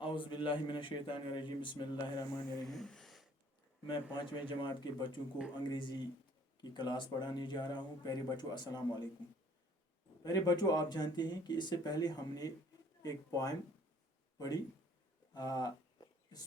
औज़ बिल्लाहि मिनश्शैतानिर्रजीम बिस्मिल्लाहिर्रहमानिर्रहीम। मैं 5वीं जमात के बच्चों को अंग्रेज़ी की क्लास पढ़ाने जा रहा हूँ। प्यारे बच्चों, अस्सलाम वालेकुम। प्यारे बच्चों, आप जानते हैं कि इससे पहले हमने एक पोएम पढ़ी। उस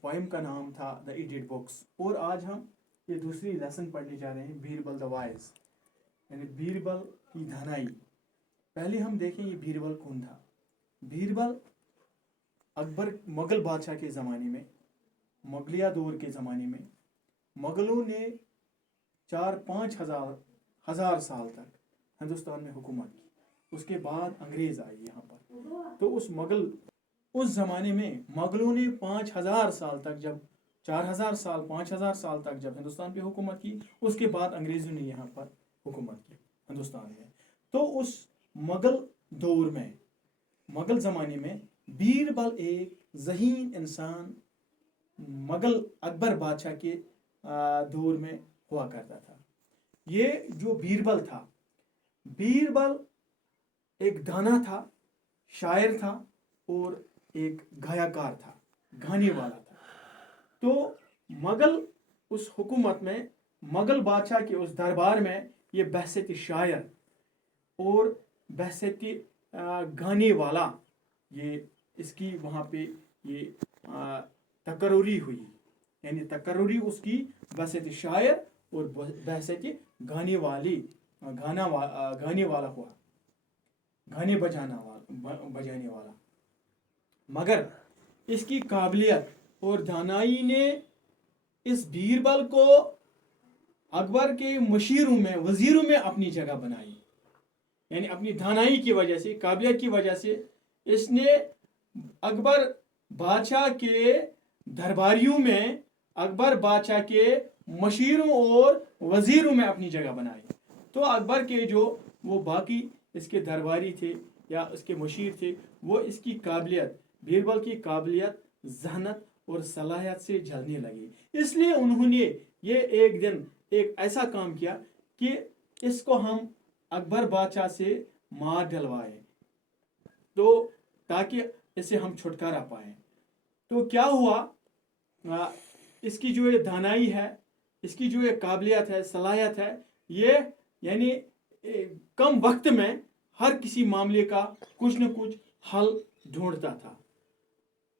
पोएम का नाम था द इडियट बुक्स। और आज हम ये दूसरी लेसन पढ़ने जा रहे हैं, बीरबल द वाइज, यानी बीरबल की धनाई। पहले हम देखें ये बीरबल कौन था। बीरबल अकबर मुग़ल बादशाह के ज़माने में, मुग़लिया दौर के ज़माने में, मुग़लों ने 4-5 हज़ार साल तक हिंदुस्तान में हुकूमत की। उसके बाद अंग्रेज़ आए यहाँ पर। तो उस ज़माने में मुग़लों ने 5,000 साल तक, जब 4,000 साल 5,000 साल तक जब हिंदुस्तान पे हुकूमत की, उसके बाद अंग्रेज़ों ने यहाँ पर हुकूमत की हिंदुस्तान में। तो उस मुग़ल दौर में, मुग़ल ज़माने में बीरबल एक ज़हीन इंसान मुग़ल अकबर बादशाह के दौर में हुआ करता था। ये जो बीरबल था, बीरबल एक दाना था, शायर था और एक गायकार था, गाने वाला था। तो मुग़ल उस हुकूमत में, मुग़ल बादशाह के उस दरबार में ये बहसत शायर और बहसत गाने वाला, ये इसकी वहाँ पे ये तकर्रुरी हुई, यानी तकर्रुरी उसकी बहसत शायर और बहसत गाने वाला हुआ, गाने बजाने वाला। मगर इसकी काबिलियत और दानाई ने इस बीरबल को अकबर के मशीरों में, वजीरों में अपनी जगह बनाई। यानी अपनी दानाई की वजह से, काबिलियत की वजह से इसने अकबर बादशाह के दरबारियों में, अकबर बादशाह के मशीरों और वजीरों में अपनी जगह बनाई। तो अकबर के जो वो बाकी इसके दरबारी थे या इसके मशीर थे, वो इसकी काबिलियत, बीरबल की काबिलियत, जहनत और सलाहियत से जलने लगे। इसलिए उन्होंने ये एक दिन एक ऐसा काम किया कि इसको हम अकबर बादशाह से मार डलवाए, तो ताकि इससे हम छुटकारा पाएं। तो क्या हुआ, इसकी जो ये दानाई है, इसकी जो ये काबिलियत है, सलाहियत है, ये यानी कम वक्त में हर किसी मामले का कुछ न कुछ हल ढूंढता था।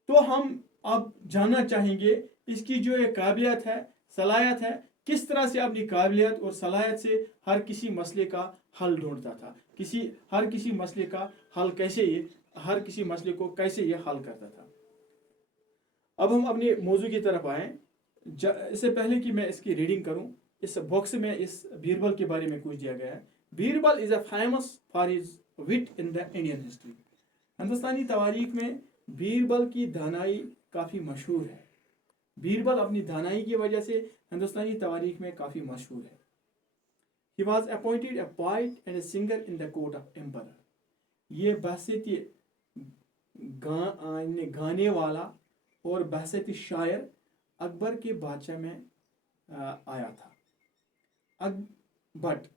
तो हम अब जानना चाहेंगे इसकी जो ये काबिलियत है, सलाहियत है, किस तरह से अपनी काबिलियत और सलाहियत से हर किसी मसले का हल ढूंढता था, हर किसी मसले का हल कैसे हर किसी मसले को कैसे ये हल करता था। अब हम अपने मौजू की तरफ आएँ। इससे पहले कि मैं इसकी रीडिंग करूं, इस बॉक्स में इस बीरबल के बारे में कुछ दिया गया है। Birbal is a famous for his wit in the Indian history. हिंदुस्तानी तवारीख में बीरबल की दानाई काफ़ी मशहूर है। बीरबल अपनी दानाई की वजह से हिंदुस्तानी तवारीख में काफ़ी मशहूर है। He was appointed a poet and a singer in the court of emperor. ये बहसत गाने वाला और बहसत शायर अकबर के बादशाह में आया था। But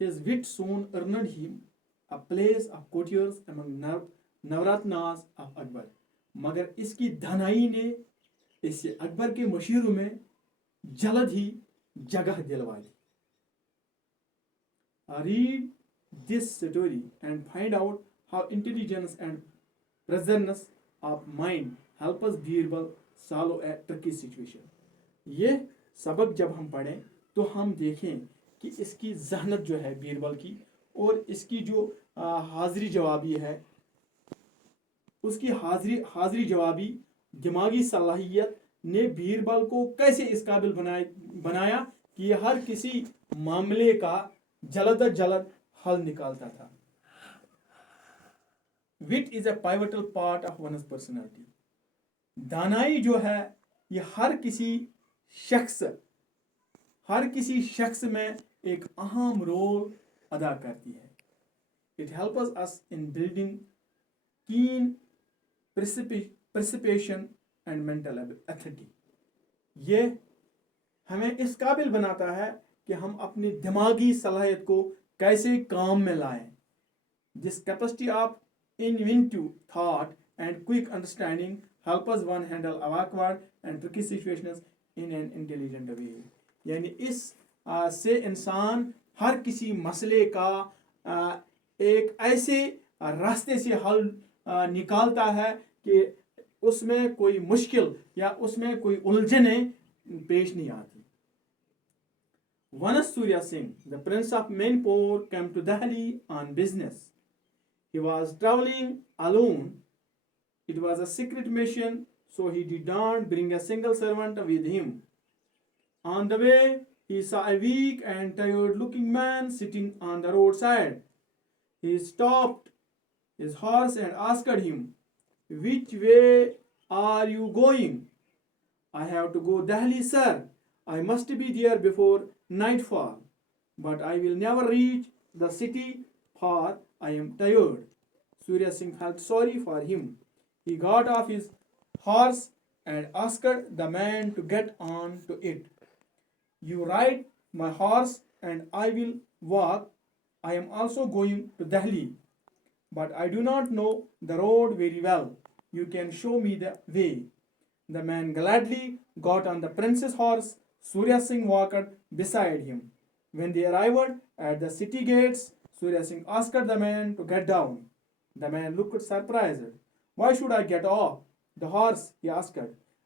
his wit soon earned him a place of courtiers among नवरत्नास of Akbar. मगर इसकी धनाई ने इससे अकबर के मशीरों में जल्द ही जगह दिलवाई। Read this story and find out how intelligence and presence of mind help us Birbal solve a tricky situation। ये सबक जब हम पढ़ें तो हम देखें कि इसकी जहनत जो है बीरबल की, और इसकी जो हाजिरी जवाबी है, उसकी हाजिरी जवाबी दिमागी सलाहियत ने बीरबल को कैसे इस काबिल बनाया कि यह हर किसी मामले का जल्द हल निकालता था। Wit is a pivotal part of one's personality. दानाई जो है ये हर किसी शख्स में एक अहम रोल अदा करती है। It helps us in building कीन परसिपेशन एंड मेंटल एथिटी। ये हमें इस काबिल बनाता है कि हम अपनी दिमागी सलाहियत को कैसे काम में लाएं। This capacity of inventive thought and quick understanding help us one handle awkward and tricky situations in an intelligent way. यानी इस से इंसान हर किसी मसले का एक ऐसे रास्ते से हल निकालता है कि उसमें कोई मुश्किल या उसमें कोई उलझने पेश नहीं आती. Once Surya Singh, the prince of Manipur, came to Delhi on business. He was traveling alone. It was a secret mission, so he did not bring a single servant with him. On the way, he saw a weak and tired-looking man sitting on the roadside. He stopped his horse and asked him, "Which way are you going?" "I have to go Delhi, sir. I must be there before nightfall, but I will never reach the city, for I am tired." Surya Singh felt sorry for him. He got off his horse and asked the man to get on to it. "You ride my horse and I will walk. I am also going to Delhi, but I do not know the road very well. You can show me the way." The man gladly got on the prince's horse. Surya Singh walked beside him. When they arrived at the city gates, Surya Singh asked the man to get down. The man looked surprised. "Why should I get off the horse?" he asked.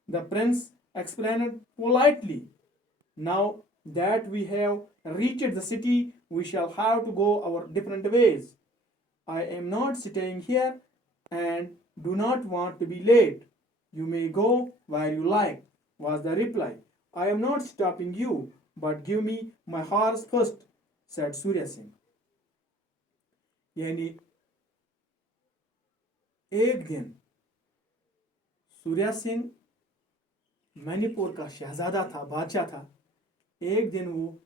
The prince explained politely. "Now that we have reached the city, we shall have to go our different ways. I am not staying here and do not want to be late. You may go where you like," was the reply. "I am not stopping you, but give me my horse first," said Surya Singh. यानी एक दिन सूर्या सिंह मणिपुर का शहजादा था, बादशाह था. एक दिन वो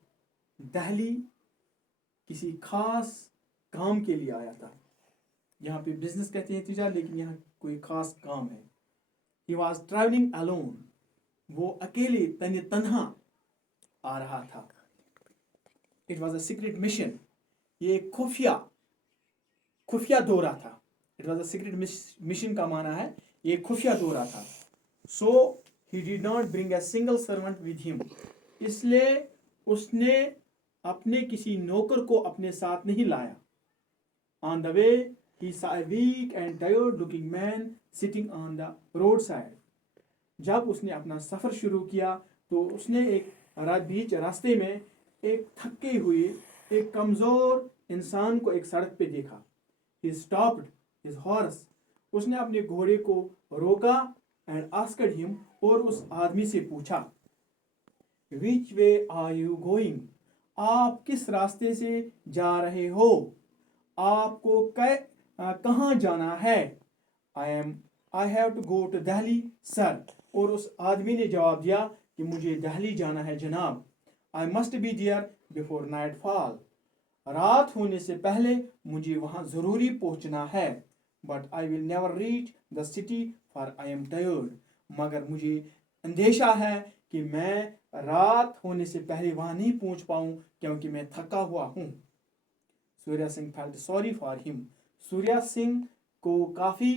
दिल्ली किसी खास काम के लिए आया था. यहाँ पे बिजनेस कहते हैं तिजारत, लेकिन यहाँ कोई खास काम है. He was traveling alone. वो अकेले तने तन्हा आ रहा था. It was a secret mission. ये खुफिया दौरा था. It was a secret mission का माना है ये खुफिया दौरा था. So he did not bring a single servant with him. इसलिए उसने अपने किसी नौकर को अपने साथ नहीं लाया. On the way, he saw a weak and tired-looking man sitting on the roadside. जब उसने अपना सफ़र शुरू किया तो उसने एक बीच रास्ते में एक थके हुए एक कमज़ोर इंसान को एक सड़क पे देखा. He stopped his horse. उसने अपने घोड़े को रोका and asked him, और उस आदमी से पूछा, "Which way are you going?" आप किस रास्ते से जा रहे हो? आपको कहाँ जाना है? I have to go to Delhi, sir. और उस आदमी ने जवाब दिया कि मुझे दिल्ली जाना है जनाब. I must be there before nightfall. रात होने से पहले मुझे वहाँ ज़रूरी पहुँचना है. But I will never reach the city, for I am tired. मगर मुझे अंदेशा है कि मैं रात होने से पहले वहाँ नहीं पहुँच पाऊँ क्योंकि मैं थका हुआ हूँ. Surya Singh felt sorry for him. Surya Singh को काफ़ी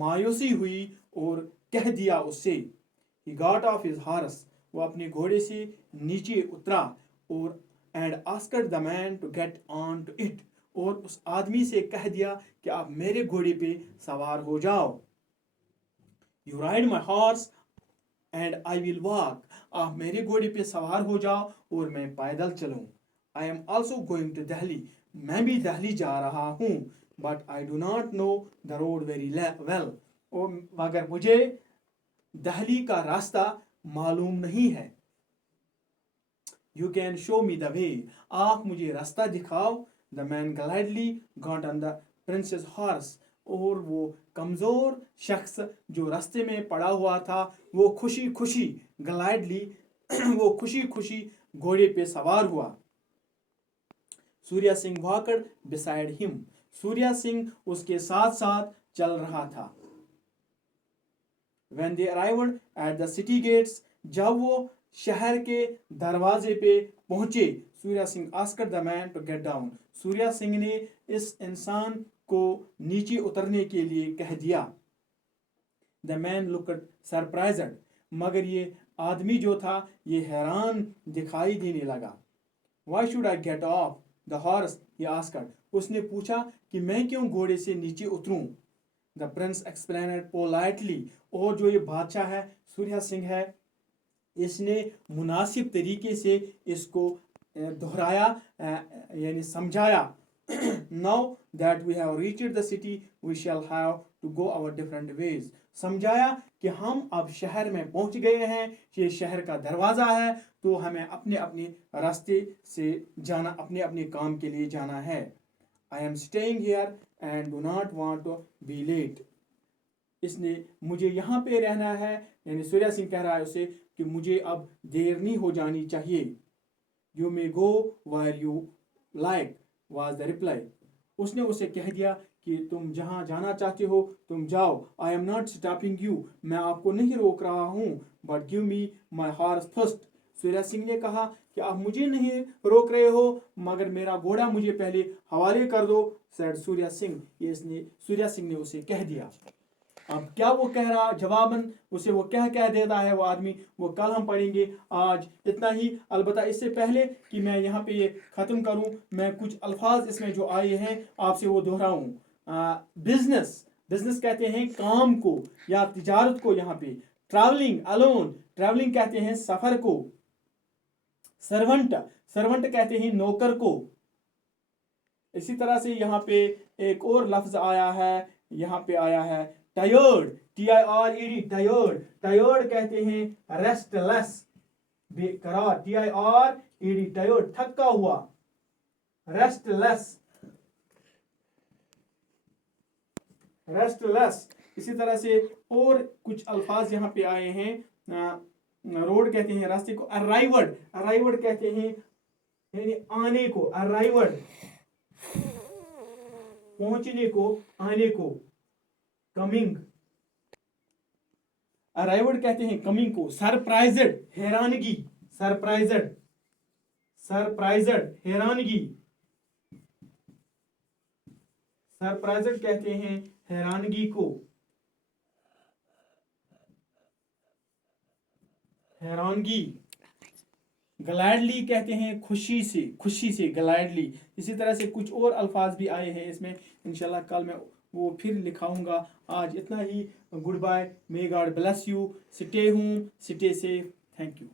मायूसी हुई और कह दिया उससे. He got off his horse. वो अपने घोड़े से नीचे उतरा और and asked the man to get on to it. और उस आदमी से कह दिया कि आप मेरे घोड़े पे सवार हो जाओ. You ride my horse and I will walk. आप मेरे घोड़े पे सवार हो जाओ और मैं पैदल चलूं. I am also going to Delhi. मैं भी दिल्ली जा रहा हूँ. But I do not know the road very well. और मगर मुझे दिल्ली का रास्ता मालूम नहीं है. You can show me the way. आप मुझे रास्ता दिखाओ. The man gladly got on the prince's horse. और वो कमज़ोर शख्स जो रास्ते में पड़ा हुआ था वो खुशी खुशी gladly वो खुशी खुशी घोड़े पे सवार हुआ. Surya Singh walked beside him. Surya Singh उसके साथ साथ चल रहा था. When they arrived at the city gates, जब वो शहर के दरवाजे पे पहुंचे, Surya Singh asked the man to get down. Surya Singh ने इस इंसान को नीचे उतरने के लिए कह दिया. The man looked surprised. मगर ये आदमी जो था ये हैरान दिखाई देने लगा. Why should I get off the horse? He asked. उसने पूछा कि मैं क्यों घोड़े से नीचे उतरूं. The prince explained politely. और जो ये बादशाह है सूर्या सिंह है, इसने मुनासिब तरीके से इसको दोहराया, यानी समझाया. Now that we have reached the city, we shall have to go our different ways. समझाया कि हम अब शहर में पहुंच गए हैं, ये शहर का दरवाज़ा है, तो हमें अपने अपने रास्ते से जाना, अपने अपने काम के लिए जाना है. I am staying here and do not want to be late. इसने मुझे यहाँ पे रहना है, यानी सूर्या सिंह कह रहा है उसे कि मुझे अब देर नहीं हो जानी चाहिए. You may go where you like was the reply. उसने उसे कह दिया कि तुम जहाँ जाना चाहते हो तुम जाओ. I am not stopping you. मैं आपको नहीं रोक रहा हूँ. But give me my horse first. Surya Singh ने कहा कि आप मुझे नहीं रोक रहे हो, मगर मेरा घोड़ा मुझे पहले हवाले कर दो. said सूर्या सिंह. ये इसने सूर्या सिंह ने उसे कह दिया. अब क्या वो कह रहा, जवाबन उसे वो क्या कह देता है वो आदमी, वो कल हम पढ़ेंगे. आज इतना ही. अलबत्ता इससे पहले कि मैं यहाँ पे ये ख़त्म करूँ, मैं कुछ अल्फाज इसमें जो आए हैं आपसे वो दोहराऊँ. बिजनेस कहते हैं काम को या तिजारत को. यहाँ पे ट्रैवलिंग अलोन, ट्रैवलिंग कहते हैं सफ़र को. सर्वेंट कहते हैं नौकर को. इसी तरह से यहाँ पे एक और लफ्ज़ आया है, यहाँ पे आया है टायर्ड, TIRED, टायर्ड कहते हैं रेस्टलेस, बेकरार. TIRED, टायर्ड, थका हुआ. रेस्टलेस. इसी तरह से और कुछ अल्फाज यहाँ पे आए हैं. रोड कहते हैं रास्ते को. अराइवर्ड कहते हैं यानी आने को. अराइवर्ड पहुंचने को, आने को. कमिंग. अराइवर्ड कहते हैं कमिंग को. सरप्राइज्ड, हैरानगी. सरप्राइज्ड, हैरानगी. सरप्राइज्ड कहते हैं हैरानगी को. हैरानगी. ग्लैडली कहते हैं खुशी से, ग्लैडली. इसी तरह से कुछ और अल्फाज भी आए हैं इसमें. इंशाल्लाह कल मैं वो फिर लिखाऊंगा. आज इतना ही. Goodbye. May God bless you. Stay home, stay safe. Thank you.